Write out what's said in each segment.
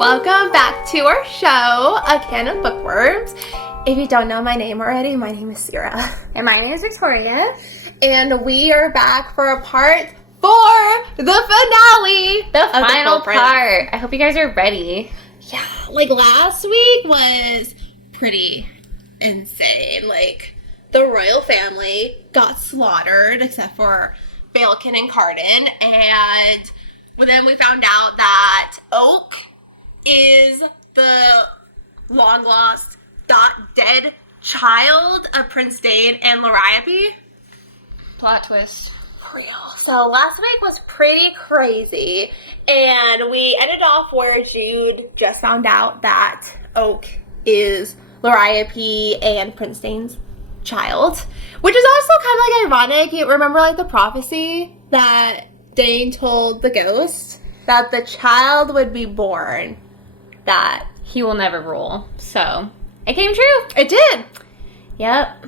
Welcome back to our show, A Can of Bookworms. If you don't know my name already, my name is Sarah. And my name is Victoria. And we are back for a part 4, the finale. The final part. I hope you guys are ready. Yeah, like last week was pretty insane. Like, the royal family got slaughtered, except for Balekin and Carden. And then we found out that Oak is the long-lost, dead child of Prince Dane and Loriope. Plot twist. Real. So last week was pretty crazy, and we ended off where Jude just found out that Oak is Loriope and Prince Dane's child, which is also kind of like ironic. You remember like the prophecy that Dane told the ghost that the child would be born, that he will never rule. So it came true. It did. Yep.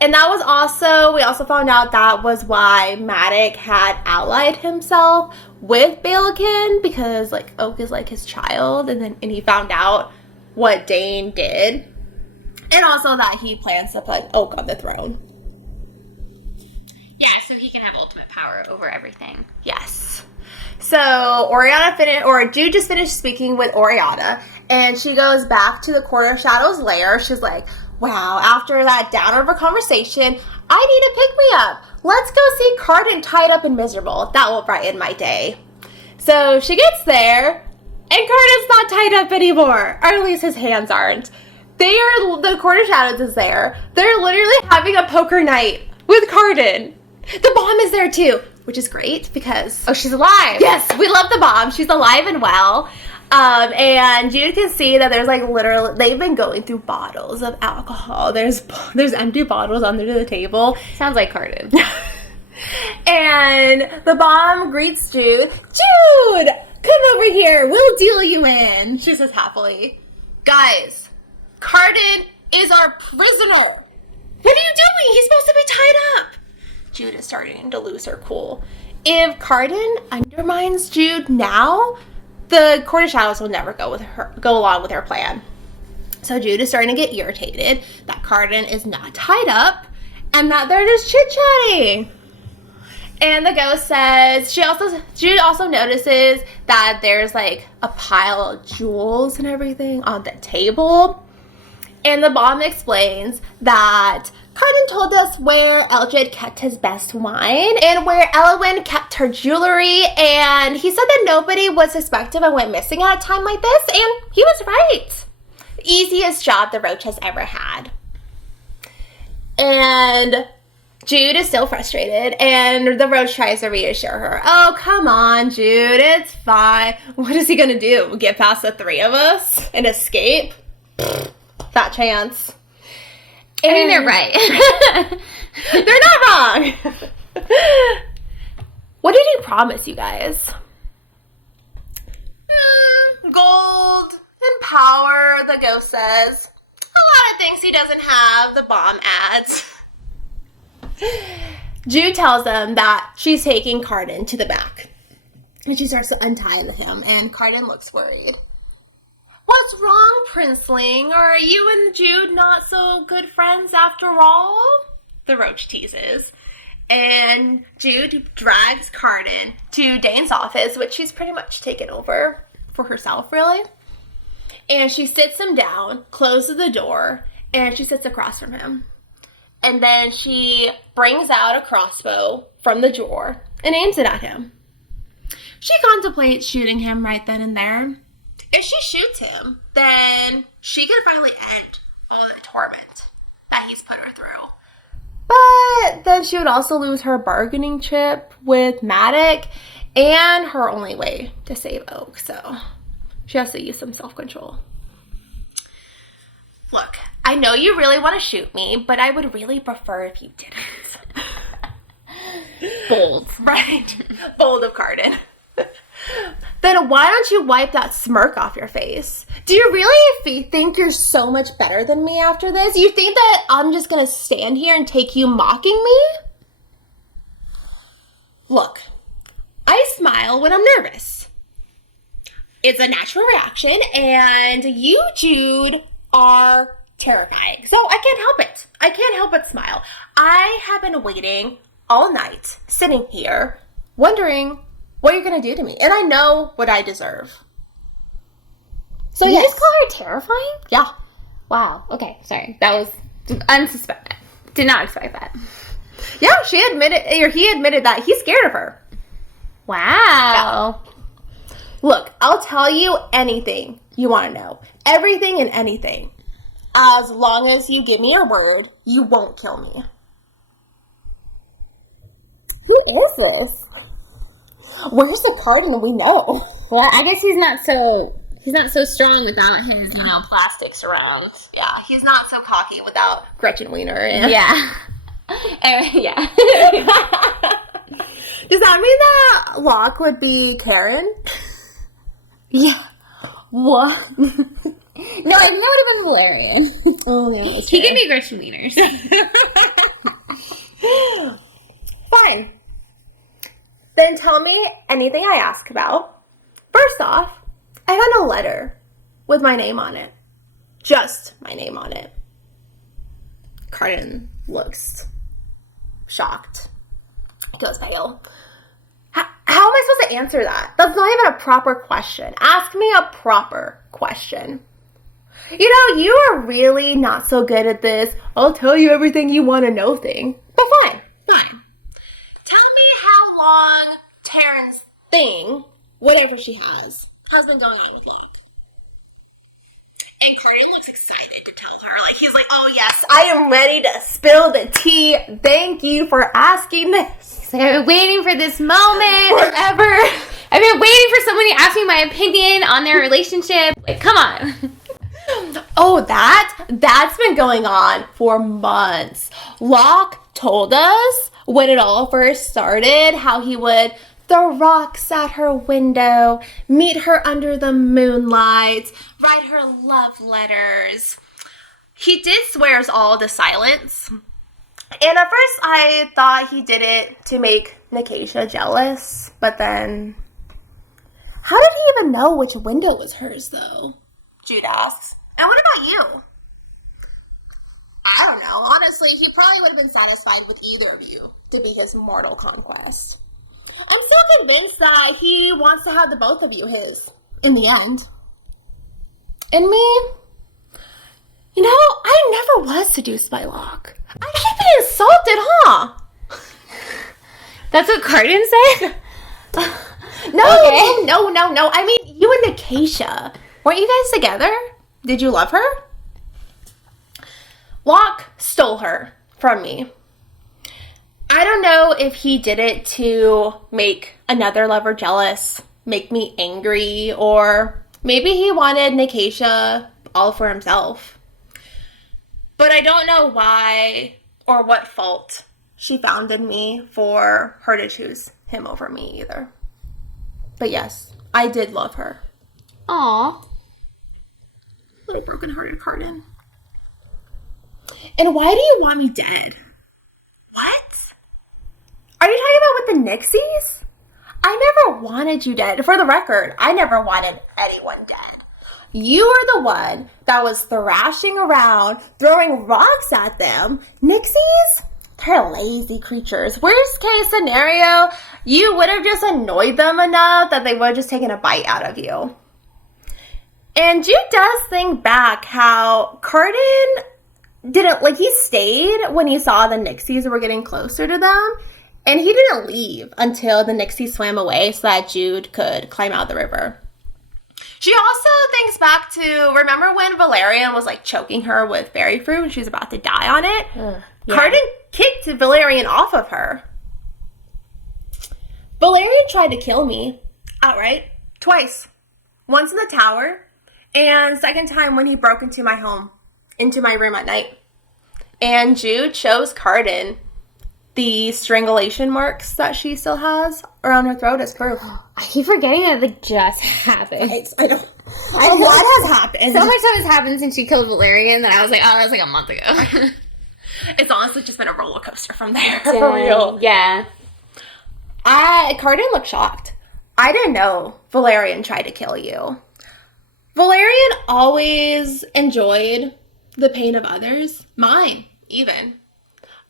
And that was also, we also found out that was why Maddox had allied himself with Balekin, because like Oak is like his child, and he found out what Dane did, and also that he plans to put Oak on the throne. Yeah, so he can have ultimate power over everything. Yes. So Jude just finished speaking with Oriana, and she goes back to the Court of Shadows lair. She's like, wow, after that downer of a conversation, I need a pick-me-up. Let's go see Carden tied up and miserable. That will brighten my day. So she gets there, and Carden's not tied up anymore. Or at least his hands aren't. The Court of Shadows is there. They're literally having a poker night with Carden. The bomb is there too, which is great because... Oh, she's alive. Yes, we love the bomb. She's alive and well. And Jude can see that there's like literally, they've been going through bottles of alcohol. There's empty bottles under the table. Sounds like Carden. And the bomb greets Jude. Jude, come over here. We'll deal you in. She says happily. Guys, Carden is our prisoner. What are you doing? He's supposed to be tied up. Jude is starting to lose her cool. If Carden undermines Jude now, the Court of Shadows will never go along with her plan. So Jude is starting to get irritated that Carden is not tied up and that they're just chit-chatting. And the ghost says, Jude also notices that there's like a pile of jewels and everything on the table. And the bomb explains that Carden told us where Eldred kept his best wine and where Elwyn kept her jewelry, and he said that nobody would suspect him and went missing at a time like this, and he was right. Easiest job the Roach has ever had. And Jude is still frustrated, and the Roach tries to reassure her. Oh, come on, Jude, it's fine. What is he gonna do? Get past the 3 of us and escape? Fat chance. I mean, they're right. They're not wrong. What did he promise you guys? Gold and power, the ghost says. A lot of things he doesn't have, the bomb adds. Jude tells them that she's taking Carden to the back. And she starts to untie him, and Carden looks worried. What's wrong, Princeling? Are you and Jude not so good friends after all? The Roach teases. And Jude drags Carden to Dane's office, which she's pretty much taken over for herself, really. And she sits him down, closes the door, and she sits across from him. And then she brings out a crossbow from the drawer and aims it at him. She contemplates shooting him right then and there. If she shoots him, then she can finally end all the torment that he's put her through. But then she would also lose her bargaining chip with Maddox and her only way to save Oak. So she has to use some self-control. Look, I know you really want to shoot me, but I would really prefer if you didn't. Bold. Right. Bold of Carden. Then why don't you wipe that smirk off your face? Do you really think you're so much better than me after this? You think that I'm just going to stand here and take you mocking me? Look, I smile when I'm nervous. It's a natural reaction, and you, Jude, are terrifying. So I can't help it. I can't help but smile. I have been waiting all night, sitting here, wondering what you're going to do to me. And I know what I deserve. So you yes. just call her terrifying? Yeah. Wow. Okay, sorry. That was unsuspected. Did not expect that. Yeah, he admitted that he's scared of her. Wow. Yeah. Look, I'll tell you anything you want to know. Everything and anything. As long as you give me your word, you won't kill me. Who is this? Where's the cardinal we know? Well, I guess he's not so strong without his, plastics around. Yeah, he's not so cocky without Gretchen Wiener. Yeah. Yeah. Does that mean that Locke would be Karen? Yeah. What? No, it would have been Valerian. Oh, yeah. He can be Gretchen Wieners. Fine. Then tell me anything I ask about. First off, I found a letter with my name on it. Just my name on it. Carden looks shocked. He goes pale. How am I supposed to answer that? That's not even a proper question. Ask me a proper question. You are really not so good at this. I'll tell you everything you want to know thing. But fine. Tell me how long Taryn's thing, whatever she has been going on with Locke. And Carden looks excited to tell her. He's like, oh yes, I am ready to spill the tea. Thank you for asking this. He's like, I've been waiting for this moment forever. I've been waiting for somebody to ask me my opinion on their relationship. Come on. Oh, that's been going on for months. Locke told us when it all first started how he would throw rocks at her window, meet her under the moonlight, write her love letters. He did swear us all to silence. And at first I thought he did it to make Nikasha jealous, but then how did he even know which window was hers though? Jude asks. And what about you? I don't know. Honestly, he probably would have been satisfied with either of you to be his mortal conquest. I'm still convinced that he wants to have the both of you his in the end. And me? I never was seduced by Locke. I keep being insulted, huh? That's what Carden said? No. I mean, you and Nikasha. Weren't you guys together? Did you love her? Locke stole her from me. I don't know if he did it to make another lover jealous, make me angry, or maybe he wanted Nikasha all for himself. But I don't know why or what fault she found in me for her to choose him over me either. But yes, I did love her. Aw. Little broken-hearted Carden. And why do you want me dead? What? Are you talking about with the Nixies? I never wanted you dead. For the record, I never wanted anyone dead. You are the one that was thrashing around, throwing rocks at them. Nixies? They're lazy creatures. Worst case scenario, you would have just annoyed them enough that they would have just taken a bite out of you. And Jude does think back how Carden didn't, he stayed when he saw the Nixies were getting closer to them. And he didn't leave until the Nixies swam away so that Jude could climb out the river. She also thinks back to, remember when Valerian was choking her with berry fruit and she was about to die on it? Yeah. Carden kicked Valerian off of her. Valerian tried to kill me outright twice. Once in the tower, and second time when he broke into my home, into my room at night. And Jude chose Carden the strangulation marks that she still has around her throat as proof. I keep forgetting that it just happened. I know. A lot has happened. So much stuff has happened since she killed Valerian that I was like, oh, that was a month ago. It's honestly just been a roller coaster from there. For real. Yeah. Carden looked shocked. I didn't know Valerian tried to kill you. Valerian always enjoyed the pain of others. Mine, even.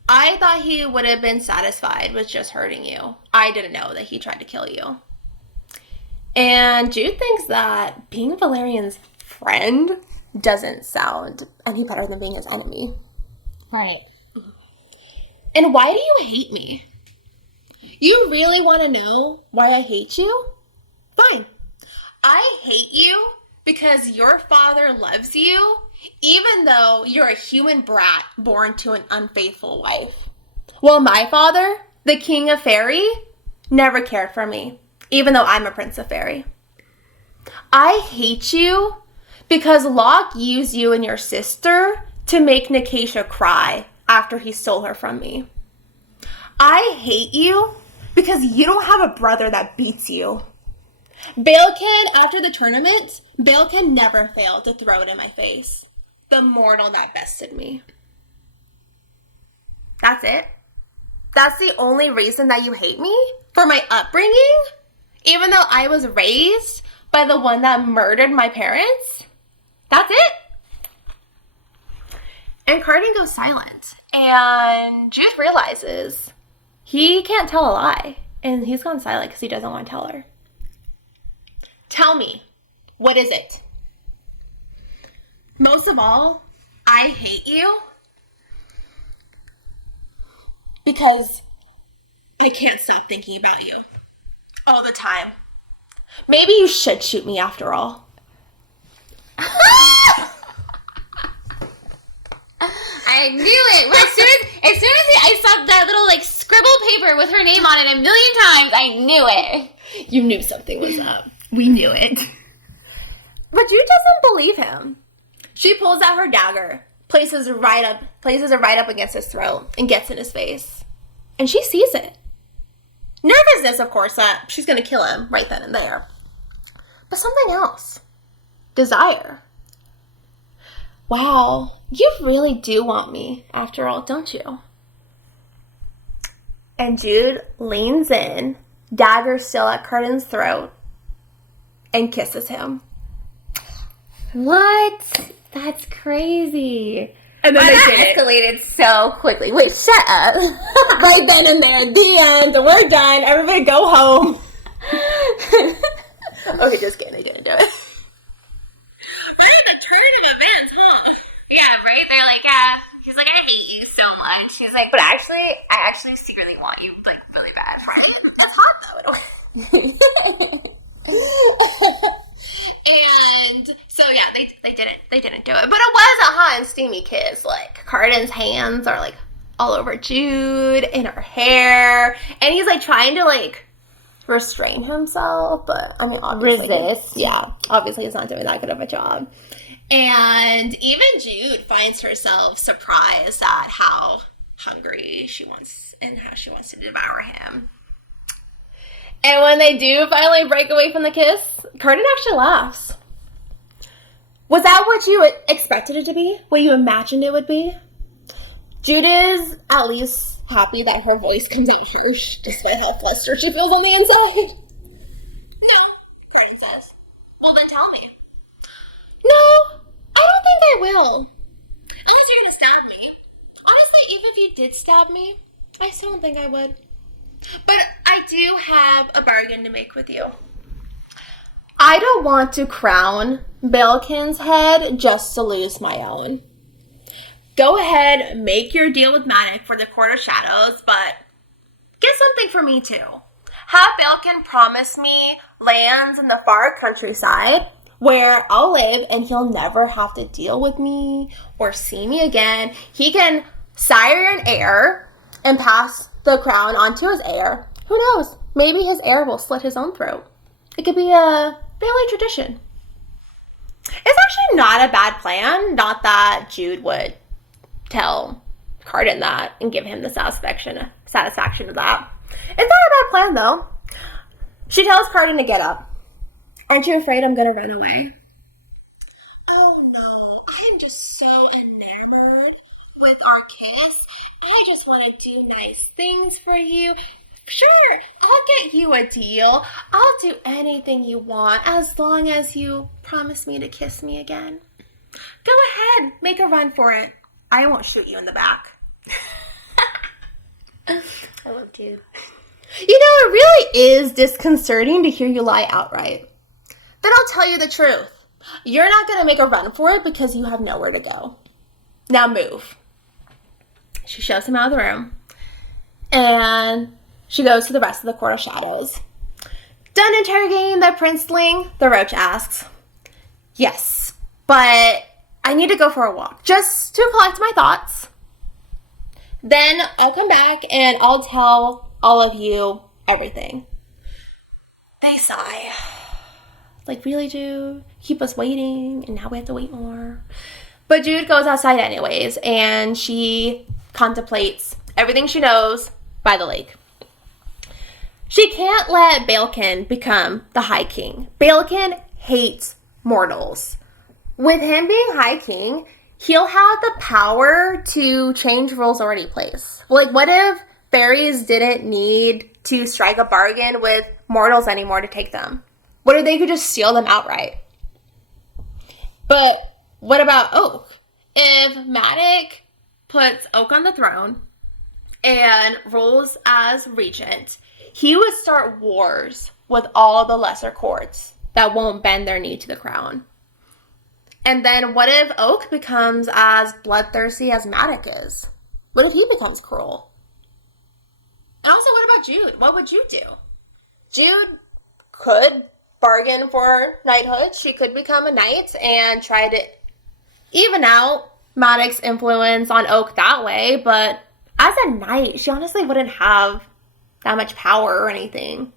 I thought he would have been satisfied with just hurting you. I didn't know that he tried to kill you. And Jude thinks that being Valerian's friend doesn't sound any better than being his enemy. Right. And why do you hate me? You really want to know why I hate you? Fine. I hate you because your father loves you, even though you're a human brat born to an unfaithful wife. Well, my father, the king of fairy, never cared for me, even though I'm a prince of fairy. I hate you because Locke used you and your sister to make Nikesha cry after he stole her from me. I hate you because you don't have a brother that beats you. Balekin, after the tournament, Balekin never failed to throw it in my face. The mortal that bested me. That's it? That's the only reason that you hate me? For my upbringing? Even though I was raised by the one that murdered my parents? That's it? And Cardin goes silent. And Jude realizes he can't tell a lie. And he's gone silent because he doesn't want to tell her. Tell me, what is it? Most of all, I hate you because I can't stop thinking about you all the time. Maybe you should shoot me after all. I knew it. As soon as I saw that little like scribble paper with her name on it 1,000,000 times, I knew it. You knew something was up. We knew it. But Jude doesn't believe him. She pulls out her dagger, places it right up against his throat, and gets in his face. And she sees it. Nervousness, of course, that she's going to kill him right then and there. But something else. Desire. Wow, you really do want me, after all, don't you? And Jude leans in, dagger still at Cardin's throat, and kisses him. What? That's crazy. And then that they escalated so quickly. Wait, shut up. Right then and there, the end. We're done. Everybody go home. Okay, just kidding. I didn't do it. But it's a turn of events, huh? Yeah, right? They're like, yeah. He's like, I hate you so much. He's like, but actually, I actually secretly want you, like, really bad. Right? That's hot, though. And so yeah, they didn't do it. But it was a hot and steamy kiss. Like Cardin's hands are like all over Jude in her hair. And he's like trying to like restrain himself, but I mean obviously resist. Obviously he's not doing that good of a job. And even Jude finds herself surprised at how hungry she wants and how she wants to devour him. And when they do finally break away from the kiss, Cardin actually laughs. Was that what you expected it to be? What you imagined it would be? Jude is at least happy that her voice comes out harsh, despite how flustered she feels on the inside. No, Cardin says. Well, then tell me. No, I don't think I will. Unless you're gonna stab me. Honestly, even if you did stab me, I still don't think I would. But I do have a bargain to make with you. I don't want to crown Balekin's head just to lose my own. Go ahead, make your deal with Manic for the Court of Shadows, but get something for me too. Have Balekin promise me lands in the far countryside where I'll live and he'll never have to deal with me or see me again. He can sire an heir and pass the crown onto his heir. Who knows? Maybe his heir will slit his own throat. It could be a family tradition. It's actually not a bad plan. Not that Jude would tell Cardin that and give him the satisfaction of that. It's not a bad plan, though. She tells Cardin to get up. Aren't you afraid I'm going to run away? Oh, no. I am just so enamored with our kiss. I just want to do nice things for you. Sure, I'll get you a deal. I'll do anything you want as long as you promise me to kiss me again. Go ahead, make a run for it. I won't shoot you in the back. I love Jude. You know, it really is disconcerting to hear you lie outright. Then I'll tell you the truth. You're not going to make a run for it because you have nowhere to go. Now move. She shoves him out of the room. And she goes to the rest of the Court of Shadows. Done interrogating the princeling, the roach asks, yes, but I need to go for a walk just to collect my thoughts. Then I'll come back and I'll tell all of you everything. They sigh. Like, really, Jude? Keep us waiting, and now we have to wait more. But Jude goes outside anyways, and she contemplates everything she knows by the lake. She can't let Balekin become the High King. Balekin hates mortals. With him being High King, he'll have the power to change rules already placed. Like, what if fairies didn't need to strike a bargain with mortals anymore to take them? What if they could just steal them outright? But what about Oak? If Matic puts Oak on the throne and rules as regent, he would start wars with all the lesser courts that won't bend their knee to the crown. And then what if Oak becomes as bloodthirsty as Matic is? What if he becomes cruel? And also, what about Jude? What would Jude do? Jude could bargain for knighthood. She could become a knight and try to even out Matic's influence on Oak that way, but as a knight, she honestly wouldn't have that much power or anything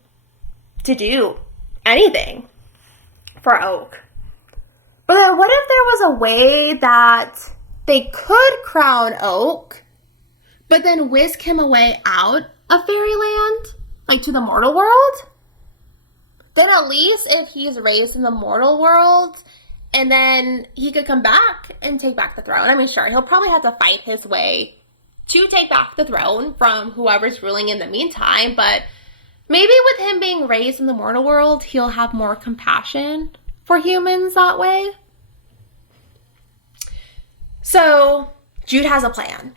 to do anything for Oak. But what if there was a way that they could crown Oak, but then whisk him away out of fairyland, like to the mortal world? Then at least if he's raised in the mortal world, and then he could come back and take back the throne. I mean, sure, he'll probably have to fight his way to take back the throne from whoever's ruling in the meantime, but maybe with him being raised in the mortal world, he'll have more compassion for humans that way. So Jude has a plan.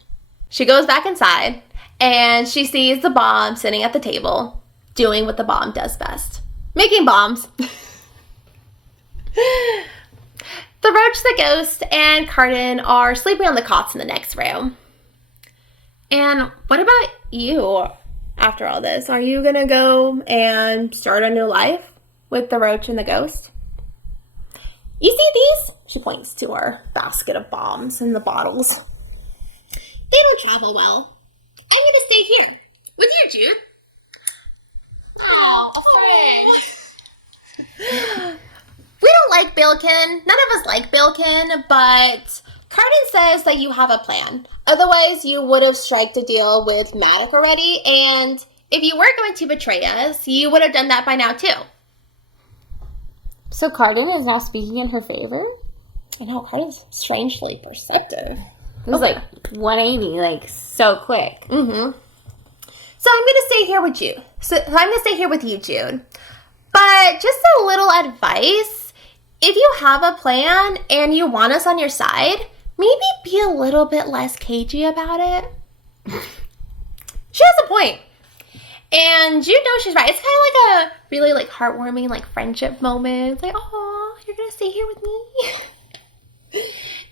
She goes back inside and she sees the bomb sitting at the table, doing what the bomb does best. Making bombs. The Roach, the Ghost, and Cardin are sleeping on the cots in the next room. And what about you after all this? Are you going to go and start a new life with the Roach and the Ghost? You see these? She points to her basket of bombs and the bottles. They don't travel well. I'm going to stay here with you, Jude. Oh, a friend. We don't like Balekin. None of us like Balekin, but Cardin says that you have a plan. Otherwise, you would have striked a deal with Matic already, and if you were going to betray us, you would have done that by now, too. So Cardin is now speaking in her favor? I know, Cardin's strangely perceptive. It was like 180, like so quick. Mm-hmm. So I'm going to stay here with you. So I'm going to stay here with you, Jude. But just a little advice. If you have a plan and you want us on your side, maybe be a little bit less cagey about it. She has a point. And Jude knows she's right. It's kind of like a really like heartwarming like friendship moment. It's like, oh, you're going to stay here with me?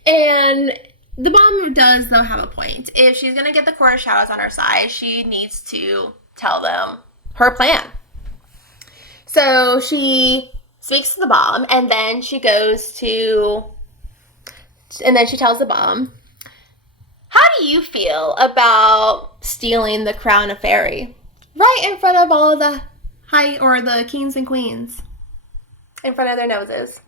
And the bomb does, though, have a point. If she's going to get the Court of Shadows on her side, she needs to tell them her plan. So she speaks to the bomb, and then she tells the bomb, how do you feel about stealing the crown of fairy? Right in front of all the the kings and queens. In front of their noses.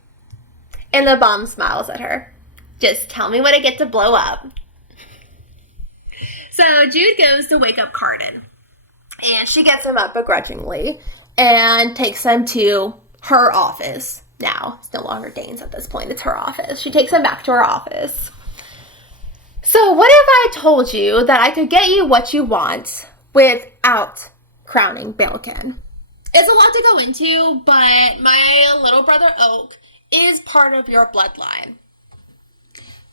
And the bomb smiles at her. Just tell me when I get to blow up. So Jude goes to wake up Cardin. And she gets him up begrudgingly and takes him to her office. Now, it's no longer Dane's at this point. It's her office. She takes him back to her office. So what if I told you that I could get you what you want without crowning Baelkin. It's a lot to go into, but my little brother Oak is part of your bloodline.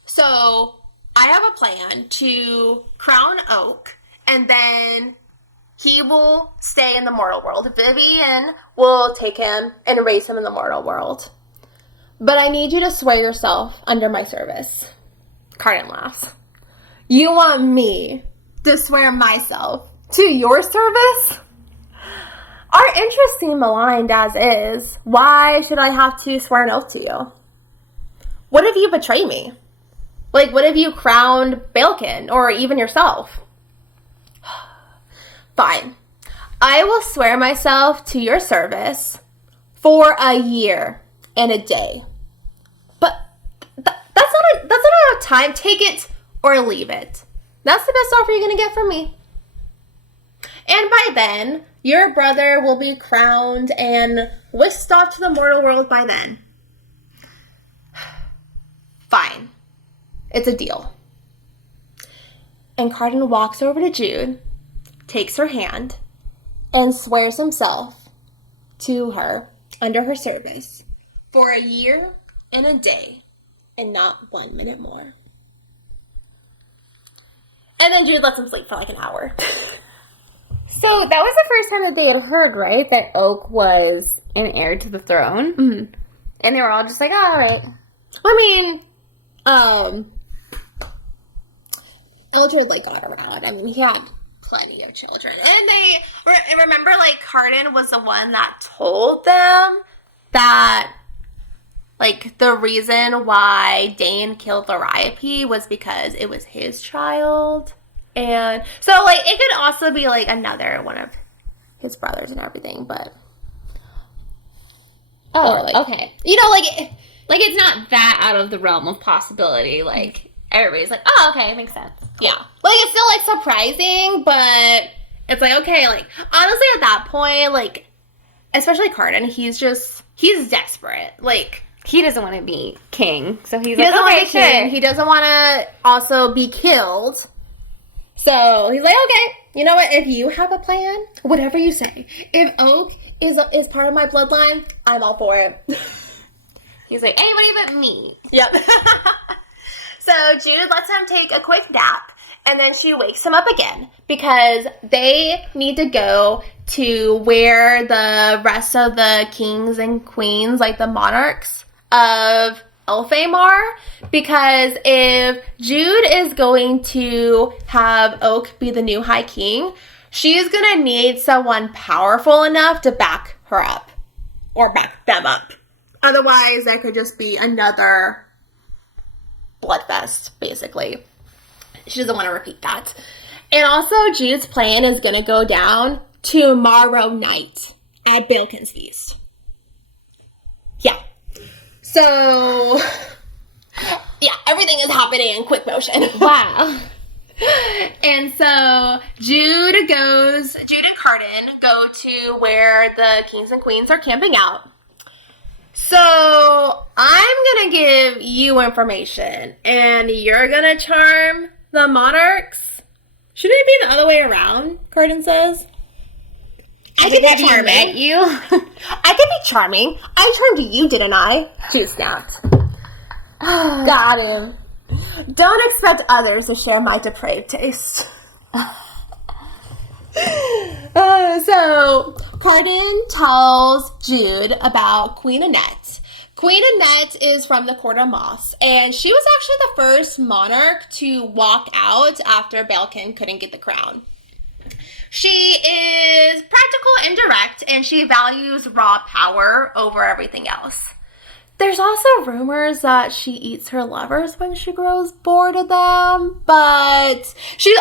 So I have a plan to crown Oak, and then he will stay in the mortal world. Vivian will take him and raise him in the mortal world. But I need you to swear yourself under my service. Carden laughs. You want me to swear myself to your service? Our interests seem maligned as is. Why should I have to swear an oath to you? What if you betray me? Like, what if you crowned Baelkin or even yourself? Fine. I will swear myself to your service for a year and a day. But that's not enough time. Take it or leave it. That's the best offer you're going to get from me. And by then, your brother will be crowned and whisked off to the mortal world by then. Fine. It's a deal. And Carden walks over to Jude, takes her hand, and swears himself to her under her service for a year and a day, and not 1 minute more. And then Jude lets him sleep for like an hour. So that was the first time that they had heard, right, that Oak was an heir to the throne. Mm-hmm. And they were all just like, all right. I mean, Eldred, like, got around. I mean, he had plenty of children. And they, remember, like, Carden was the one that told them that, like, the reason why Dane killed Liriope was because it was his child. And so, like, it could also be, like, another one of his brothers and everything, but... Oh, or, like, okay. You know, like... Like, it's not that out of the realm of possibility. Like, everybody's like, oh, okay, it makes sense. Yeah. Like, it's still, like, surprising, but it's like, okay, like, honestly, at that point, like, especially Carden, he's desperate. Like, He doesn't want to be king, so he's he like, doesn't want okay, to be king. He doesn't want to also be killed. So he's like, okay, you know what? If you have a plan, whatever you say. If Oak is part of my bloodline, I'm all for it. He's like, anybody but me. Yep. So Jude lets him take a quick nap, and then she wakes him up again because they need to go to where the rest of the kings and queens, like the monarchs of Elfamar, because if Jude is going to have Oak be the new High King, she's going to need someone powerful enough to back her up, or back them up. Otherwise, there could just be another bloodfest, basically. She doesn't want to repeat that. And also, Jude's plan is going to go down tomorrow night at Baelkin's feast. Yeah. So, yeah, everything is happening in quick motion. Wow. And so Jude and Carden go to where the kings and queens are camping out. So I'm going to give you information, and you're going to charm the monarchs. Shouldn't it be the other way around, Carden says? I could be charming. You? I could be charming. I charmed you, didn't I? Jude snapped. Got him. Don't expect others to share my depraved taste. So, Carden tells Jude about Queen Annette. Queen Annette is from the Court of Moss, and she was actually the first monarch to walk out after Baelkin couldn't get the crown. She is practical and direct, and she values raw power over everything else. There's also rumors that she eats her lovers when she grows bored of them, but she's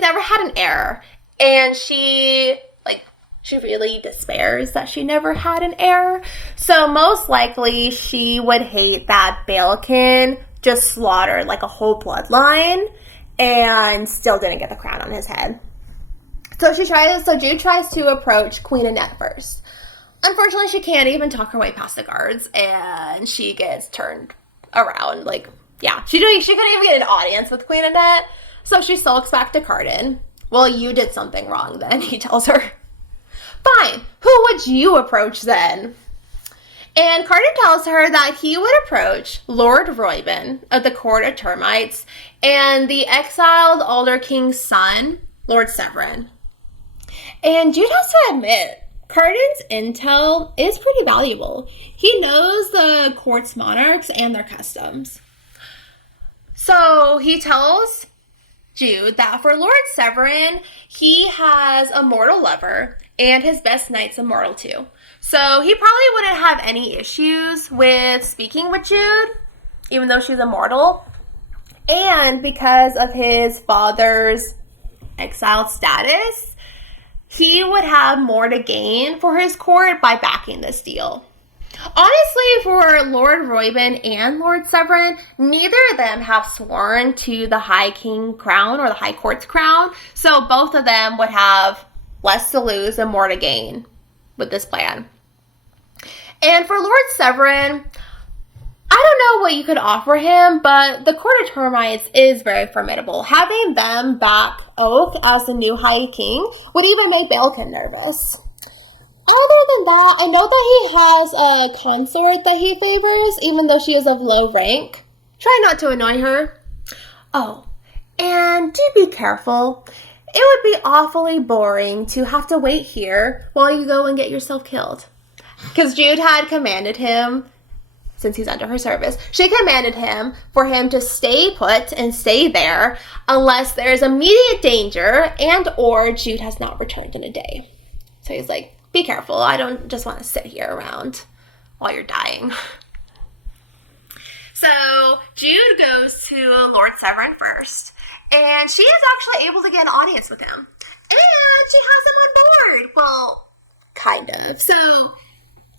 never had an heir, and she really despairs that she never had an heir. So most likely she would hate that Baelkin just slaughtered like a whole bloodline and still didn't get the crown on his head. So Jude tries to approach Queen Annette first. Unfortunately, she can't even talk her way past the guards, and she gets turned around. She couldn't even get an audience with Queen Annette, so she sulks back to Carden. Well, you did something wrong then, he tells her. Fine, who would you approach then? And Carter tells her that he would approach Lord Royben of the court of termites and the exiled Alder King's son, Lord Severin. And Jude has to admit, Carden's intel is pretty valuable. He knows the court's monarchs and their customs. So he tells Jude that for Lord Severin, he has a mortal lover and his best knight's immortal too. So he probably wouldn't have any issues with speaking with Jude, even though she's immortal. And because of his father's exiled status, he would have more to gain for his court by backing this deal. Honestly, for Lord Royben and Lord Severin, neither of them have sworn to the High King crown or the High Court's crown, so both of them would have less to lose and more to gain with this plan. And for Lord Severin, I don't know what you could offer him, but the Court of Termites is very formidable. Having them back Oath as the new High King would even make Balkan nervous. Other than that, I know that he has a consort that he favors, even though she is of low rank. Try not to annoy her. Oh, and do be careful. It would be awfully boring to have to wait here while you go and get yourself killed. Because Jude had commanded him, since he's under her service, she commanded him for him to stay put and stay there unless there's immediate danger and or Jude has not returned in a day. So he's like, be careful. I don't just want to sit here around while you're dying. So Jude goes to Lord Severin first, and she is actually able to get an audience with him. And she has him on board. Well, kind of. So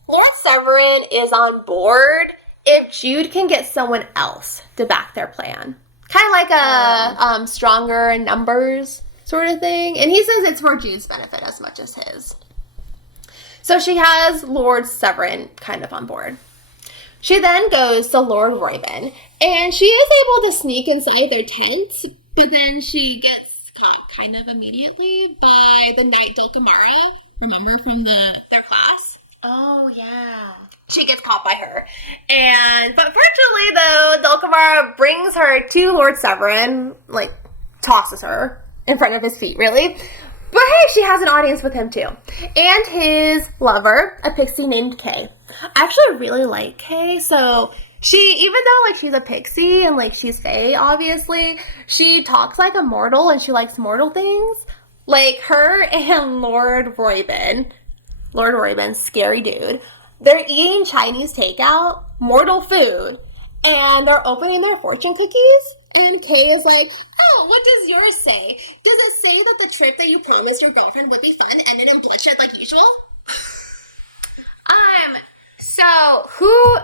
Lord Severin is on board if Jude can get someone else to back their plan. Kind of like a stronger in numbers sort of thing. And he says it's for Jude's benefit as much as his. So she has Lord Severin kind of on board. She then goes to Lord Royben, and she is able to sneak inside their tent, but then she gets caught kind of immediately by the knight Dulcamara, remember from their class? Oh, yeah. She gets caught by her. But fortunately, though, Dulcamara brings her to Lord Severin, like, tosses her in front of his feet, really. But hey, she has an audience with him too. And his lover, a pixie named Kay. I actually really like Kay, so even though like she's a pixie and like she's fae, obviously, she talks like a mortal and she likes mortal things. Like her and Lord Royben, scary dude, they're eating Chinese takeout, mortal food, and they're opening their fortune cookies. And Kay is like, oh, what does yours say? Does it say that the trip that you promised your girlfriend would be fun ended in bloodshed like usual?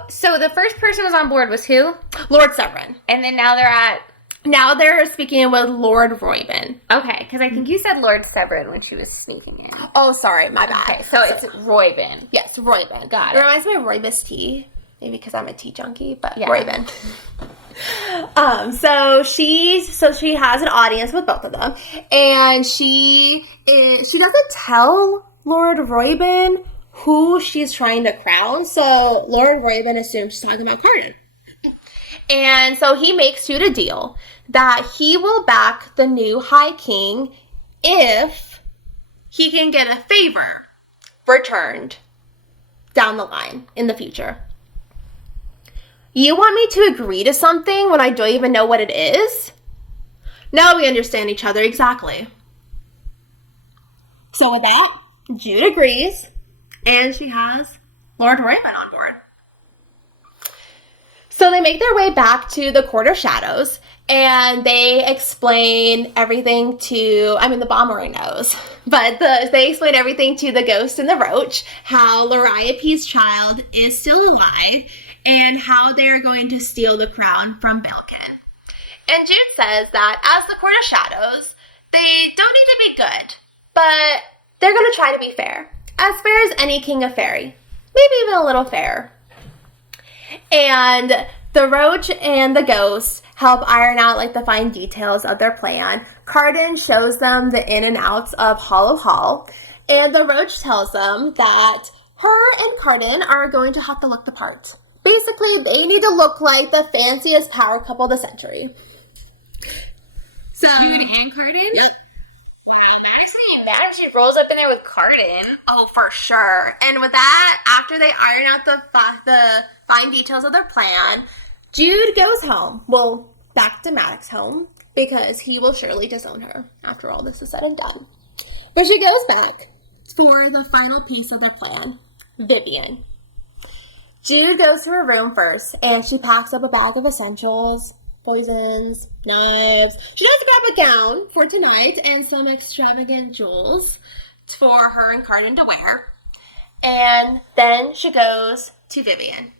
So the first person was on board was who? Lord Severin. And then now they're speaking with Lord Royben. Okay, because I think you said Lord Severin when she was sneaking in. Oh, sorry, my bad. Okay, so it's Royben. Yes, Royben. Got it. It reminds me of Rooibos tea. Maybe because I'm a tea junkie, but yeah. Royben. So she has an audience with both of them, and she doesn't tell Lord Royben who she's trying to crown, so Lord Royben assumes she's talking about Carden. And so he makes Jude a deal that he will back the new High King if he can get a favor returned down the line in the future. You want me to agree to something when I don't even know what it is? Now we understand each other exactly. So with that, Jude agrees, and she has Lord Royben on board. So they make their way back to the Court of Shadows, and they explain everything to, the bomb already knows, but they explain everything to the ghost and the roach, how Loriope's child is still alive, and how they're going to steal the crown from Balkan. And Jude says that as the Court of Shadows, they don't need to be good, but they're going to try to be fair as any king of fairy, maybe even a little fairer. And The Roach and the Ghost help iron out like the fine details of their plan. Carden shows them the in and outs of Hollow Hall, and the Roach tells them that her and Carden are going to have to look the part. Basically, they need to look like the fanciest power couple of the century. So, Jude and Carden? Yep. Wow, Maddox gonna be mad if she rolls up in there with Carden. Oh, for sure. And with that, after they iron out the fine details of their plan, Jude goes home. Well, back to Maddox's home, because he will surely disown her after all this is said and done. But she goes back for the final piece of their plan, Vivian. Jude goes to her room first, and she packs up a bag of essentials, poisons, knives. She does grab a gown for tonight and some extravagant jewels for her and Carden to wear. And then she goes to Vivian.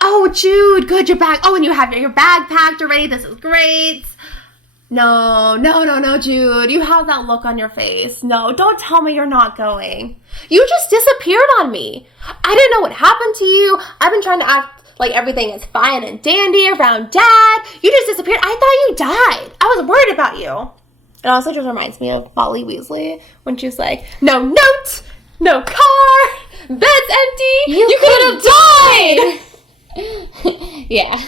Oh, Jude, good, you're back. Oh, and you have your bag packed already. This is great. No, Jude. You have that look on your face. No, don't tell me you're not going. You just disappeared on me. I didn't know what happened to you. I've been trying to act like everything is fine and dandy around Dad. You just disappeared. I thought you died. I was worried about you. It also just reminds me of Molly Weasley when she's like, no note, no car, bed's empty. You could have died. Yeah.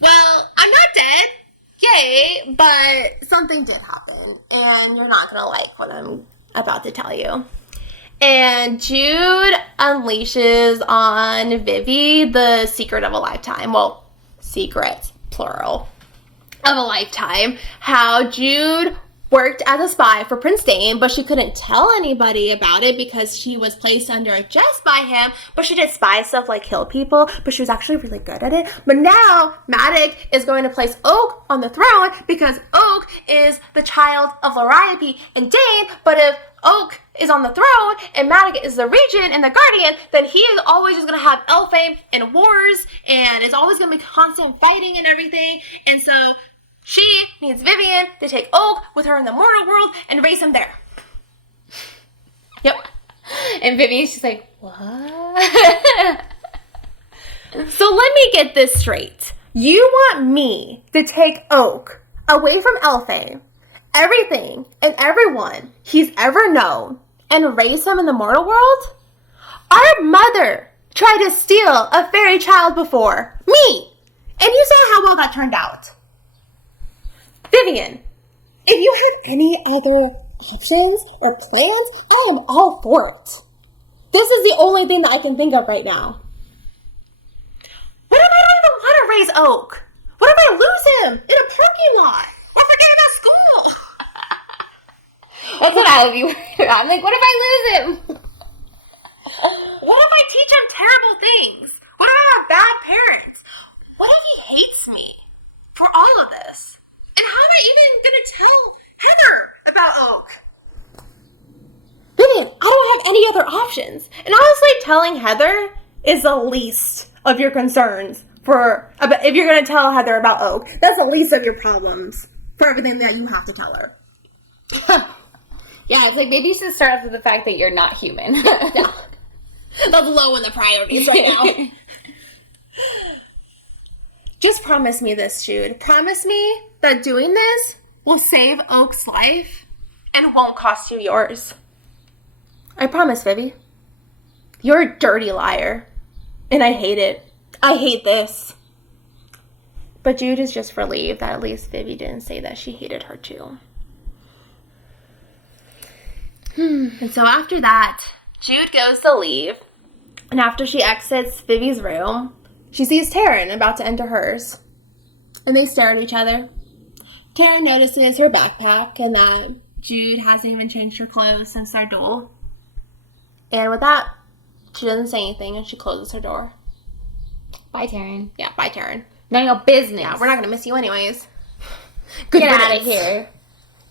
Well, I'm not dead. Yay, but something did happen, and you're not going to like what I'm about to tell you. And Jude unleashes on Vivi the secret of a lifetime. Well, secret, plural, of a lifetime. How Jude worked as a spy for Prince Dane, but she couldn't tell anybody about it because she was placed under arrest by him. But she did spy stuff like kill people, but she was actually really good at it. But now Maddox is going to place Oak on the throne because Oak is the child of Loriope and Dane. But if Oak is on the throne and Maddox is the regent and the guardian, then he is always just going to have Elfame and wars, and it's always going to be constant fighting and everything. And so she needs Vivian to take Oak with her in the mortal world and raise him there. Yep. And Vivian's just like, what? So let me get this straight. You want me to take Oak away from Elfame, everything and everyone he's ever known, and raise him in the mortal world? Our mother tried to steal a fairy child before. Me! And you saw how well that turned out. Vivian, if you have any other options or plans, I am all for it. This is the only thing that I can think of right now. What if I don't even want to raise Oak? What if I lose him in a parking lot? Or forget him at school? That's what I would be worried about. I'm like, what if I lose him? What if I teach him terrible things? What if I have bad parents? What if he hates me for all of this? And how am I even going to tell Heather about Oak? Vivian, I don't have any other options. And honestly, telling Heather is the least of your concerns if you're going to tell Heather about Oak. That's the least of your problems for everything that you have to tell her. Yeah, it's like, maybe you should start off with the fact that you're not human. Yeah. That's low in the priorities right now. Just promise me this, Jude. Promise me that doing this will save Oak's life and won't cost you yours. I promise, Vivi. You're a dirty liar. And I hate it. I hate this. But Jude is just relieved that at least Vivi didn't say that she hated her too. And so after that, Jude goes to leave. And after she exits Vivi's room, she sees Taryn about to enter hers. And they stare at each other. Taryn notices her backpack and that Jude hasn't even changed her clothes since their duel. And with that, she doesn't say anything and she closes her door. Bye, Taryn. Yeah, bye, Taryn. None of your business. Yeah, we're not going to miss you anyways. Get out of here.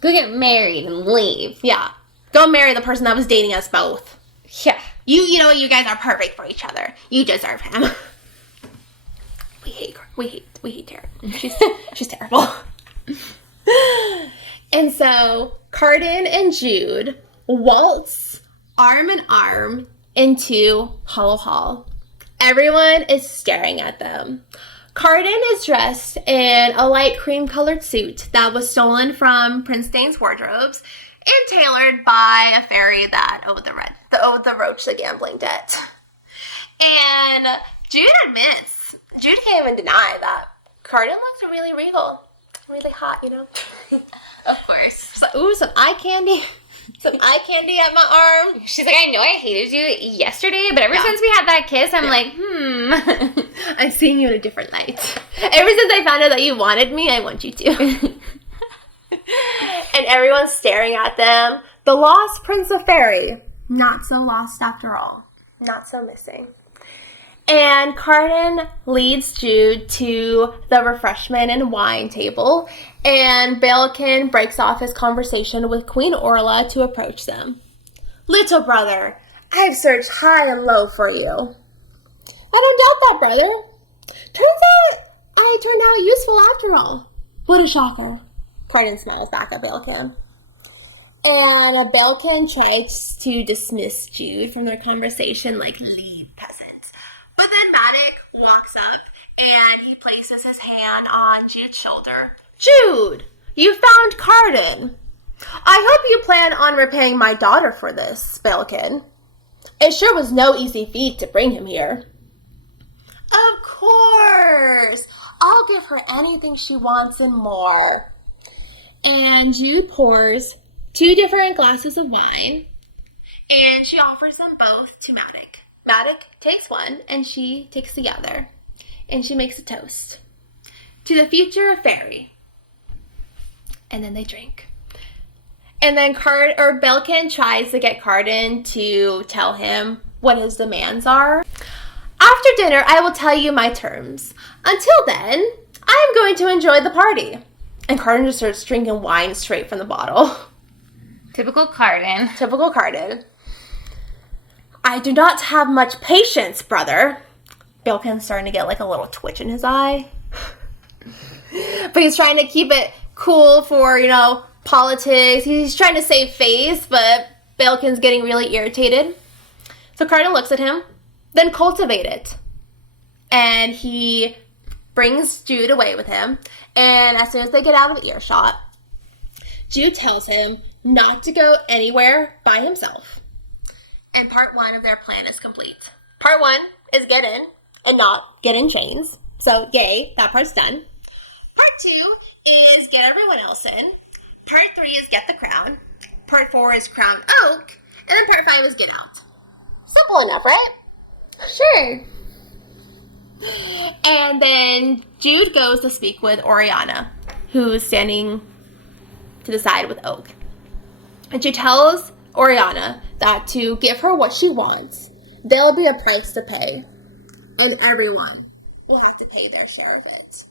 Go get married and leave. Yeah. Go marry the person that was dating us both. Yeah. You know what? You guys are perfect for each other. You deserve him. We hate Taryn. She's terrible. And so Carden and Jude waltz arm in arm into Hollow Hall. Everyone is staring at them. Carden is dressed in a light cream-colored suit that was stolen from Prince Dane's wardrobes and tailored by a fairy that owed the roach the gambling debt. And Jude can't even deny that Carden looks really regal, really hot, you know? Of course. Ooh, some eye candy. Some eye candy at my arm. She's like, I know I hated you yesterday, but ever since we had that kiss, I'm like, I'm seeing you in a different light. Ever since I found out that you wanted me, I want you to. And everyone's staring at them. The lost Prince of Fairy. Not so lost after all. Not so missing. And Carden leads Jude to the refreshment and wine table, and Balekin breaks off his conversation with Queen Orla to approach them. Little brother, I've searched high and low for you. I don't doubt that, brother. Turns out I turned out useful after all. What a shocker. Carden smiles back at Balekin. And Balekin tries to dismiss Jude from their conversation like leave peasants. But then Maddox walks up and he places his hand on Jude's shoulder. Jude, you found Carden. I hope you plan on repaying my daughter for this, Balekin. It sure was no easy feat to bring him here. Of course. I'll give her anything she wants and more. And Jude pours 2 different glasses of wine, and she offers them both to Maddox. Maddox takes one, and she takes the other, and she makes a toast to the future of Fairy. And then they drink. And then Balekin tries to get Carden to tell him what his demands are. After dinner, I will tell you my terms. Until then, I am going to enjoy the party. And Carden just starts drinking wine straight from the bottle. typical Carden. Typical Carden. I do not have much patience, brother. Balekin's starting to get like a little twitch in his eye. But he's trying to keep it cool for, politics. He's trying to save face, but Balekin's getting really irritated. So Carden looks at him, then cultivate it. And he brings Jude away with him. And as soon as they get out of earshot, Jude tells him not to go anywhere by himself. And part 1 of their plan is complete. Part 1 is get in and not get in chains. So, yay, that part's done. Part 2 is get everyone else in. Part 3 is get the crown. Part 4 is crown Oak. And then part 5 is get out. Simple enough, right? Sure. And then Jude goes to speak with Oriana, who's standing to the side with Oak. And she tells Oriana that to give her what she wants, there'll be a price to pay. And everyone will have to pay their share of it.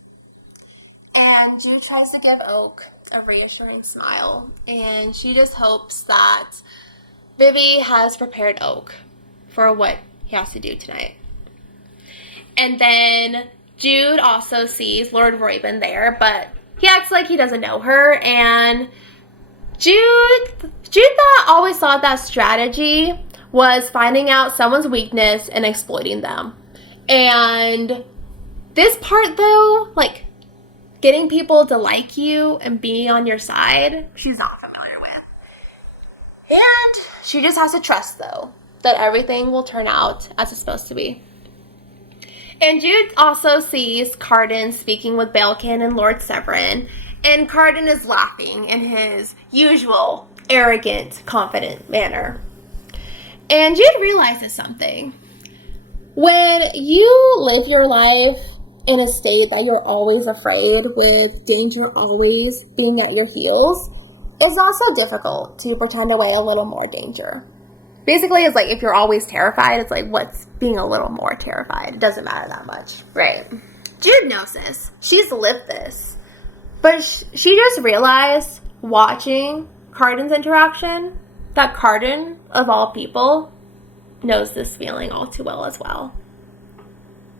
And Jude tries to give Oak a reassuring smile. And she just hopes that Vivi has prepared Oak for what he has to do tonight. And then Jude also sees Lord Royben there, but he acts like he doesn't know her. And Jude always thought that strategy was finding out someone's weakness and exploiting them. And this part, though, like getting people to like you and be on your side, she's not familiar with. And she just has to trust, though, that everything will turn out as it's supposed to be. And Jude also sees Carden speaking with Balekin and Lord Severin, and Carden is laughing in his usual arrogant, confident manner. And Jude realizes something. When you live your life in a state that you're always afraid, with danger always being at your heels, it's also difficult to pretend away a little more danger. Basically, it's like if you're always terrified, it's like what's being a little more terrified? It doesn't matter that much. Right. Jude knows this. She's lived this. But she just realized, watching Carden's interaction, that Carden, of all people, knows this feeling all too well as well.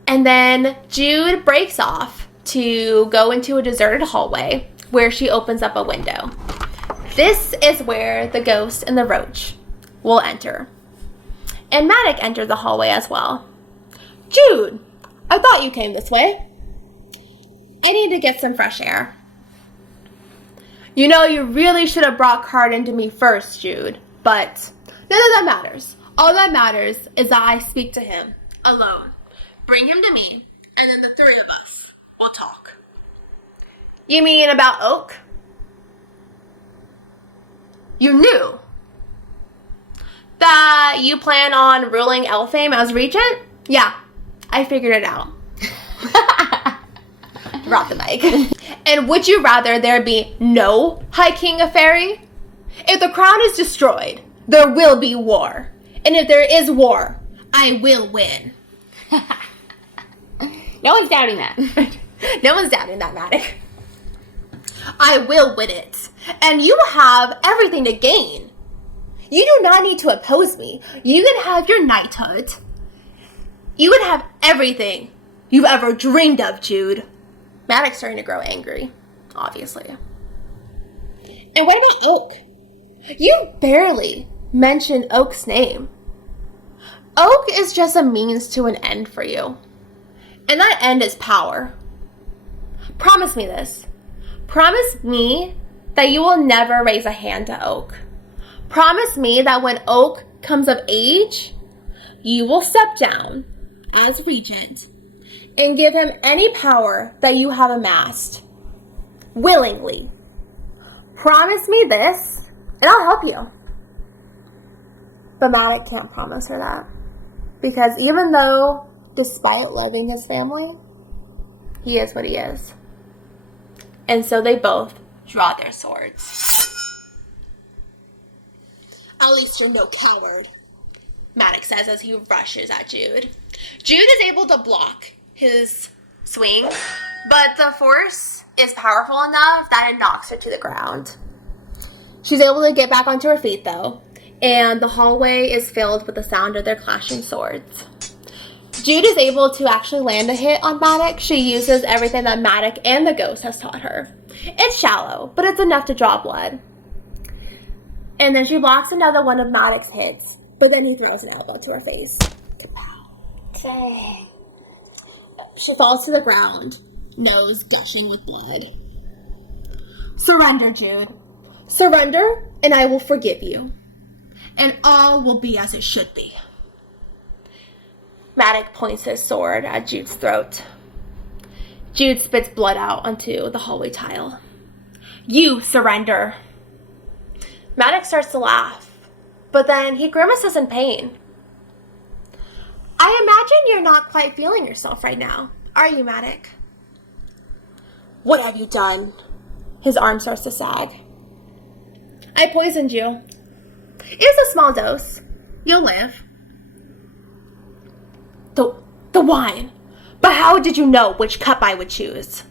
And then Jude breaks off to go into a deserted hallway where she opens up a window. This is where the ghost and the roach will enter. And Maddox enters the hallway as well. Jude, I thought you came this way. I need to get some fresh air. You know, you really should have brought Carden to me first, Jude, but none of that matters. All that matters is that I speak to him alone. Bring him to me, and then the three of us will talk. You mean about Oak? You knew that you plan on ruling Elfame as regent? Yeah, I figured it out. Drop the mic. And would you rather there be no High King of Fairy? If the crown is destroyed, there will be war. And if there is war, I will win. No one's doubting that. No one's doubting that, Maddox. I will win it. And you have everything to gain. You do not need to oppose me. You can have your knighthood. You can have everything you've ever dreamed of, Jude. Maddox's starting to grow angry, obviously. And what about Oak? You barely mentioned Oak's name. Oak is just a means to an end for you. And that end is power. Promise me this. Promise me that you will never raise a hand to Oak. Promise me that when Oak comes of age, you will step down as regent and give him any power that you have amassed. Willingly. Promise me this, and I'll help you. But Maddox can't promise her that. Because even though, despite loving his family, he is what he is. And so they both draw their swords. At least you're no coward, Maddox says as he rushes at Jude. Jude is able to block his swing, but the force is powerful enough that it knocks her to the ground. She's able to get back onto her feet, though, and the hallway is filled with the sound of their clashing swords. Jude is able to actually land a hit on Maddox. She uses everything that Maddox and the ghost has taught her. It's shallow, but it's enough to draw blood. And then she blocks another one of Maddox's hits, but then he throws an elbow to her face. Dang. She falls to the ground, nose gushing with blood. Surrender, Jude. Surrender, and I will forgive you. And all will be as it should be. Maddox points his sword at Jude's throat. Jude spits blood out onto the hallway tile. You surrender. Maddox starts to laugh, but then he grimaces in pain. I imagine you're not quite feeling yourself right now, are you, Maddox? What have you done? His arm starts to sag. I poisoned you. It's a small dose. You'll live. The wine. But how did you know which cup I would choose?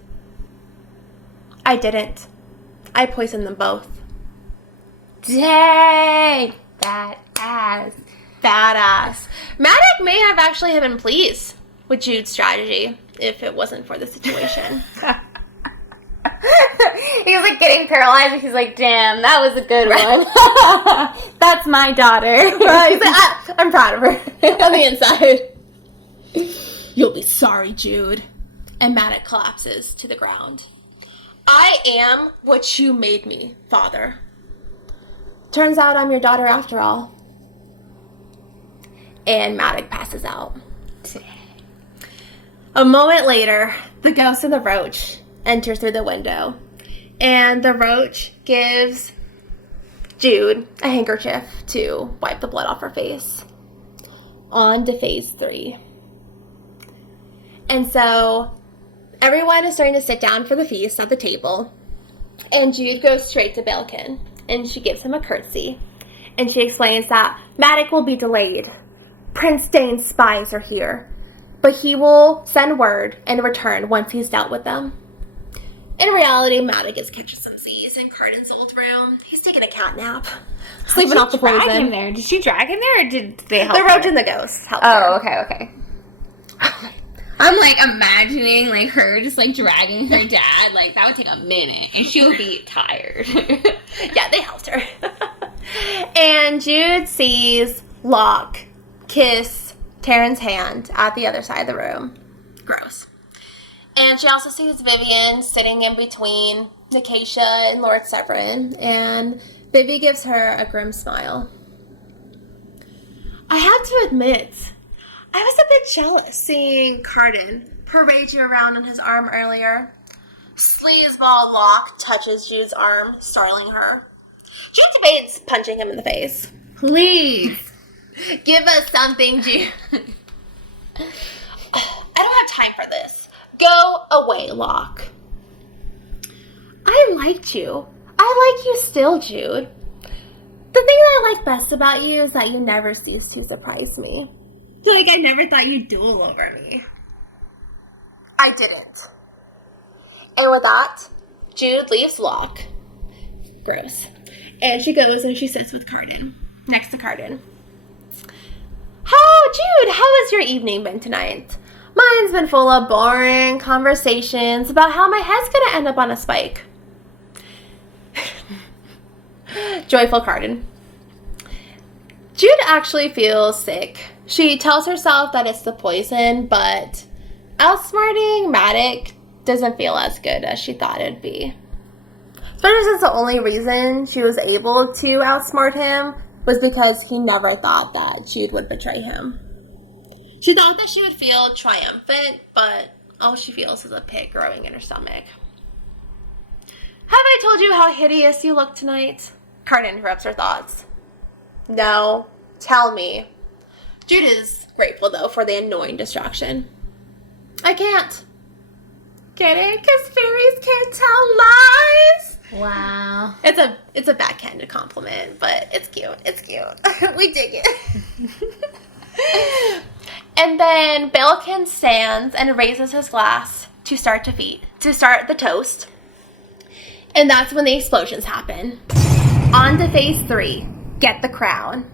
I didn't. I poisoned them both. Dang! Badass. Maddox may have actually been pleased with Jude's strategy if it wasn't for the situation. He was like getting paralyzed and he's like, damn, that was a good one. That's my daughter. Right. He's like, I'm proud of her on the inside. You'll be sorry, Jude. And Maddox collapses to the ground. I am what you made me, Father. Turns out I'm your daughter after all. And Maddox passes out. A moment later, the ghost of the roach enters through the window. And the roach gives Jude a handkerchief to wipe the blood off her face. On to phase 3. And so everyone is starting to sit down for the feast at the table. And Jude goes straight to Balkan. And she gives him a curtsy. And she explains that Maddox will be delayed. Prince Dane's spies are here. But he will send word and return once he's dealt with them. In reality, Maddox is catching some Z's in Carden's old room. He's taking a cat nap. Sleeping off the poison. Drag him there? Did she drag him there or did they help The roach her? and the ghost helped her. Oh, okay. I'm like imagining like her just like dragging her dad. Like that would take a minute and she would be tired. Yeah, they helped her. And Jude sees Locke kiss Taryn's hand at the other side of the room. Gross. And she also sees Vivian sitting in between Nicatia and Lord Severin, and Vivi gives her a grim smile. I have to admit, I was a bit jealous seeing Carden parade you around on his arm earlier. Sleazeball Locke touches Jude's arm, startling her. Jude debates punching him in the face. Please. Give us something, Jude. I don't have time for this. Go away, Locke. I liked you. I like you still, Jude. The thing that I like best about you is that you never cease to surprise me. Like, I never thought you'd duel over me. I didn't. And with that, Jude leaves Locke. Gross. And she goes and she sits with Carden. Next to Carden. Jude, how has your evening been tonight? Mine's been full of boring conversations about how my head's gonna end up on a spike. Joyful Carden. Jude actually feels sick. She tells herself that it's the poison, but outsmarting Matic doesn't feel as good as she thought it'd be. Especially since the only reason she was able to outsmart him was because he never thought that Jude would betray him. She thought that she would feel triumphant, but all she feels is a pit growing in her stomach. Have I told you how hideous you look tonight? Carden interrupts her thoughts. No, tell me. Jude is grateful, though, for the annoying distraction. I can't. Get it? Because fairies can't tell lies. Wow. It's a backhanded compliment, but it's cute. It's cute. We dig it. And then Balekin stands and raises his glass to start the toast. And that's when the explosions happen. On to phase 3. Get the crown.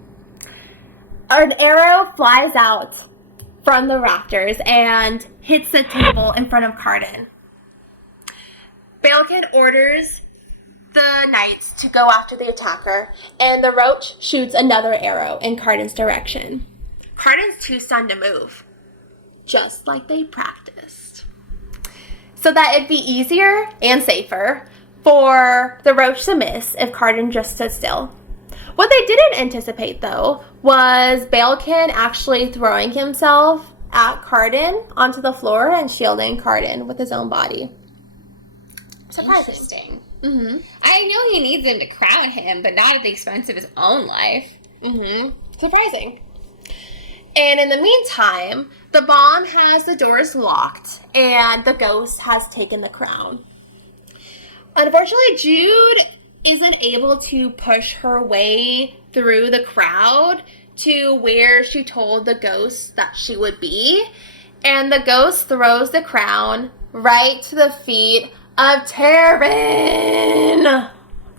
An arrow flies out from the rafters and hits the table in front of Carden. Balekin orders the knights to go after the attacker, and the roach shoots another arrow in Carden's direction. Carden's too stunned to move, just like they practiced. So that it'd be easier and safer for the roach to miss if Carden just stood still. What they didn't anticipate, though, was Balekin actually throwing himself at Carden onto the floor and shielding Carden with his own body. Surprising. Interesting. Mm-hmm. I know he needs him to crown him, but not at the expense of his own life. Mm-hmm. Surprising. And in the meantime, the bomb has the doors locked, and the ghost has taken the crown. Unfortunately, Jude isn't able to push her way through the crowd to where she told the ghost that she would be. And the ghost throws the crown right to the feet of Taryn.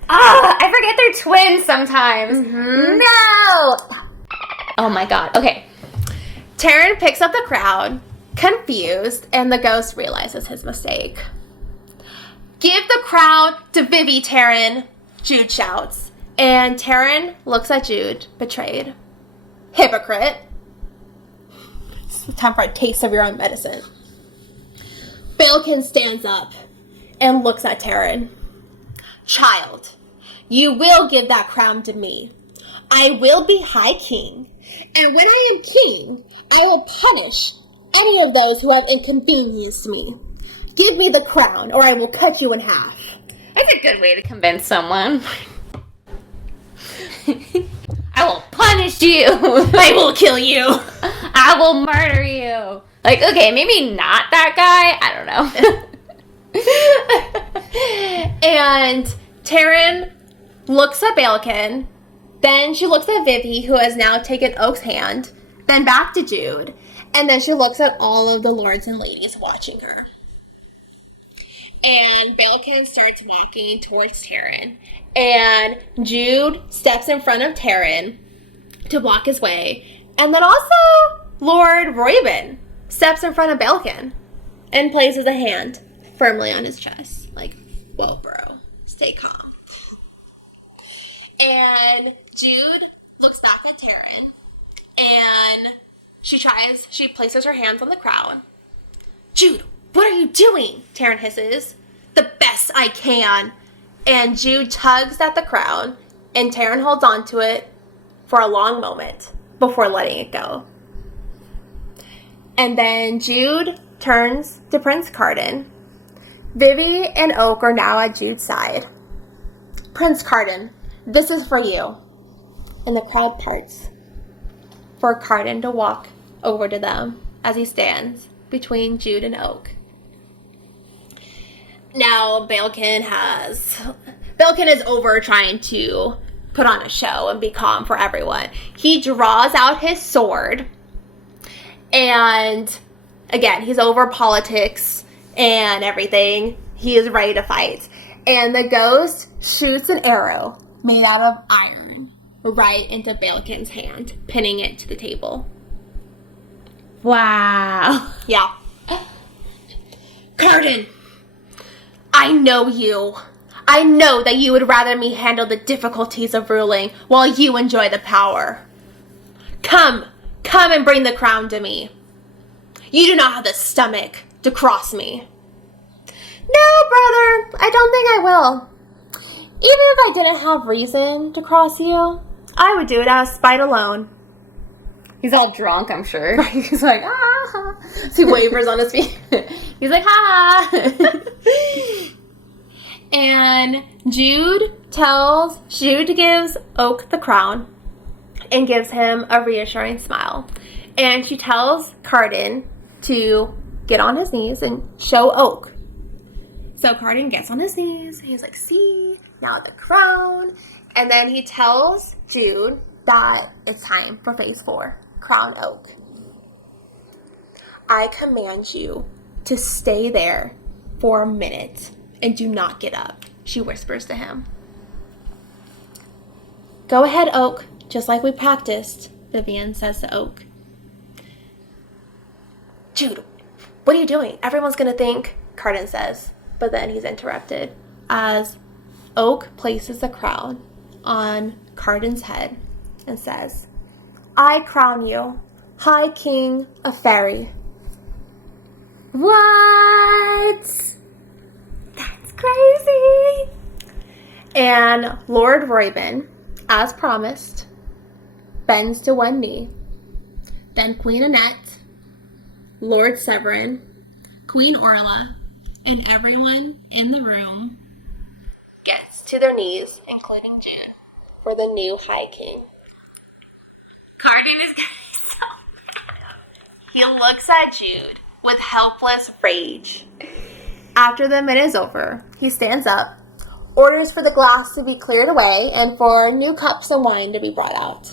I forget they're twins sometimes. Mm-hmm. No! Oh my god. Okay. Taryn picks up the crown, confused, and the ghost realizes his mistake. Give the crown to Vivi, Taryn, Jude shouts. And Taryn looks at Jude, betrayed. Hypocrite. It's time for a taste of your own medicine. Balekin stands up and looks at Taryn. Child, you will give that crown to me. I will be High King, and when I am king, I will punish any of those who have inconvenienced me. Give me the crown, or I will cut you in half. That's a good way to convince someone. I will punish you. I will kill you. I will murder you. Like, okay, maybe not that guy. I don't know. And Taryn looks at Balekin. Then she looks at Vivi, who has now taken Oak's hand. Then back to Jude. And then she looks at all of the lords and ladies watching her. And Balekin starts walking towards Taryn. And Jude steps in front of Taryn to block his way. And then also Lord Royben steps in front of Balekin and places a hand firmly on his chest. Like, whoa, bro. Stay calm. And Jude looks back at Taryn and She places her hands on the crown. Jude, what are you doing? Taryn hisses. The best I can. And Jude tugs at the crown, and Taryn holds on to it for a long moment before letting it go. And then Jude turns to Prince Carden. Vivi and Oak are now at Jude's side. Prince Carden, this is for you. And the crowd parts for Carden to walk over to them as he stands between Jude and Oak. Now, Balkan is over trying to put on a show and be calm for everyone. He draws out his sword, and again, he's over politics and everything. He is ready to fight. And the ghost shoots an arrow made out of iron right into Balkan's hand, pinning it to the table. Wow. Yeah. Carden, I know you. I know that you would rather me handle the difficulties of ruling while you enjoy the power. Come and bring the crown to me. You do not have the stomach to cross me. No, brother, I don't think I will. Even if I didn't have reason to cross you, I would do it out of spite alone. He's all drunk, I'm sure. He's like, ah. He wavers on his feet. He's like, ha. And Jude gives Oak the crown and gives him a reassuring smile. And she tells Carden to get on his knees and show Oak. So Carden gets on his knees. He's like, see, now the crown. And then he tells Jude that it's time for phase 4, crown Oak. I command you to stay there for a minute and do not get up, she whispers to him. Go ahead, Oak, just like we practiced, Vivian says to Oak. Jude, what are you doing? Everyone's going to think, Carden says. But then he's interrupted as Oak places the crown on Carden's head and says, I crown you High King of Fairy. What? That's crazy. And Lord Royben, as promised, bends to one knee. Then Queen Annette, Lord Severin, Queen Orla, and everyone in the room gets to their knees, including Jude, for the new High King. Carden is getting so He looks at Jude with helpless rage. After the minute is over, he stands up, orders for the glass to be cleared away and for new cups of wine to be brought out.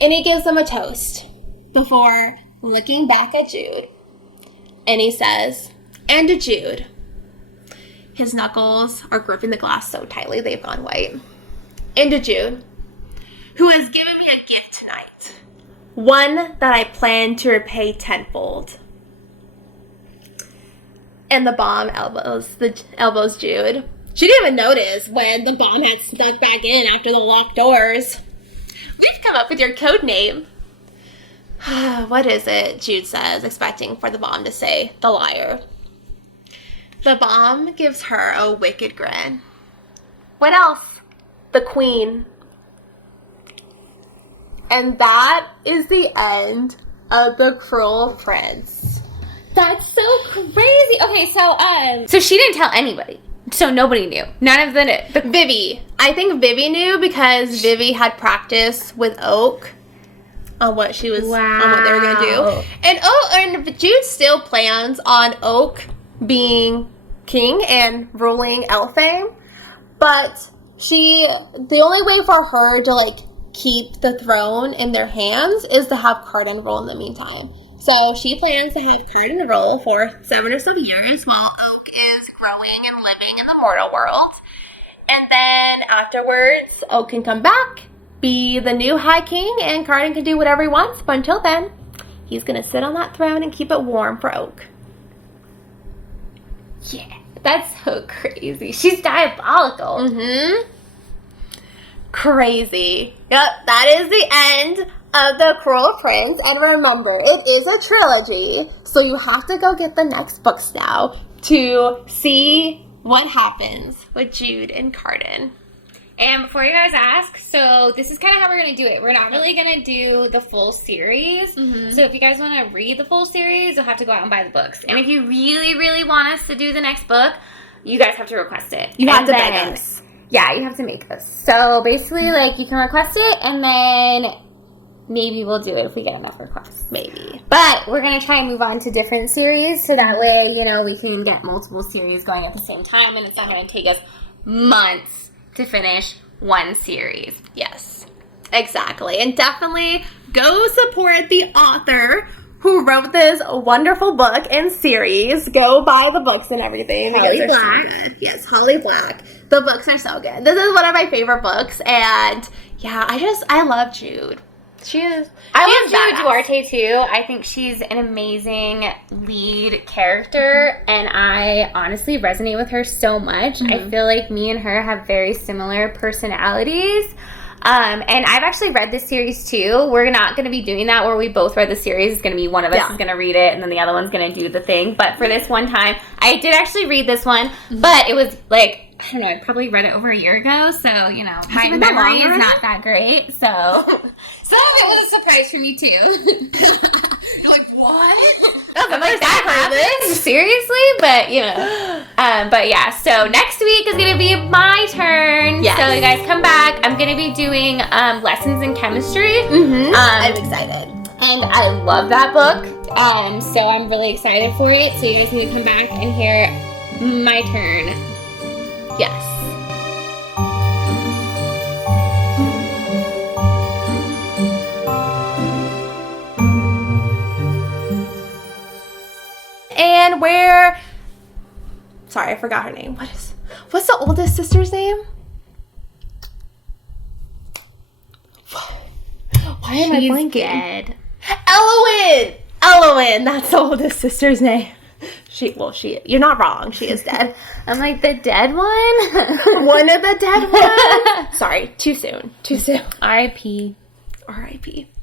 And he gives them a toast before looking back at Jude. And he says, and to Jude. His knuckles are gripping the glass so tightly they've gone white. And to Jude, who has given me a gift tonight. One that I plan to repay tenfold. And the bomb elbows Jude. She didn't even notice when the bomb had snuck back in after the locked doors. We've come up with your code name. What is it? Jude says, expecting for the bomb to say, the liar. The bomb gives her a wicked grin. What else? The Queen. And that is the end of The Cruel Prince. That's so crazy. Okay, so she didn't tell anybody. So nobody knew. None of the Vivi. I think Vivi knew because Vivi had practiced with Oak on what she was on what they were gonna do. And Jude still plans on Oak being king and ruling Elfame. But the only way for her to keep the throne in their hands is to have Carden rule in the meantime. So she plans to have Carden rule for 7 or so years while Oak is growing and living in the mortal world. And then afterwards, Oak can come back, be the new High King, and Carden can do whatever he wants. But until then, he's going to sit on that throne and keep it warm for Oak. Yeah, that's so crazy. She's diabolical. Mm-hmm. Crazy. Yep, that is the end of the Cruel Prince. And remember, it is a trilogy, so you have to go get the next books now to see what happens with Jude and Cardan. And before you guys ask, so this is kind of how we're going to do it. We're not really going to do the full series. Mm-hmm. So if you guys want to read the full series, you'll have to go out and buy the books. And if you really, really want us to do the next book, you guys have to request it. You have to beg us. Yeah, you have to make us. So basically, like, you can request it, and then maybe we'll do it if we get enough requests. Maybe. But we're going to try and move on to different series, so that way, you know, we can get multiple series going at the same time, and it's not going to take us months to finish one series. Yes, exactly. And definitely go support the author who wrote this wonderful book and series. Go buy the books and everything. Holly Black. So good. Yes, Holly Black. The books are so good. This is one of my favorite books. And yeah, I love Jude. I love Jude Duarte too. I think she's an amazing lead character, and I honestly resonate with her so much. Mm-hmm. I feel like me and her have very similar personalities. And I've actually read this series too. We're not going to be doing that where we both read the series. It's going to be one of us is going to read it, and then the other one's going to do the thing. But for this one time, I did actually read this one, but it was like, I don't know, I probably read it over a year ago, so, you know, my memory is not that great, so. Some of it was a surprise for me, too. You're like, what? I'm like, that happened? Seriously? But, you know. But, yeah, so next week is going to be my turn. Yes. So, you guys come back. I'm going to be doing lessons in chemistry. Mm-hmm. I'm excited. And I love that book, so I'm really excited for it. So, you guys need to come back and hear my turn. Yes. And sorry, I forgot her name. What's the oldest sister's name? Why am I blanking? Dead. Elowen, that's the oldest sister's name. You're not wrong. She is dead. I'm like, the dead one? One of the dead ones? Sorry, too soon. R.I.P. R.I.P.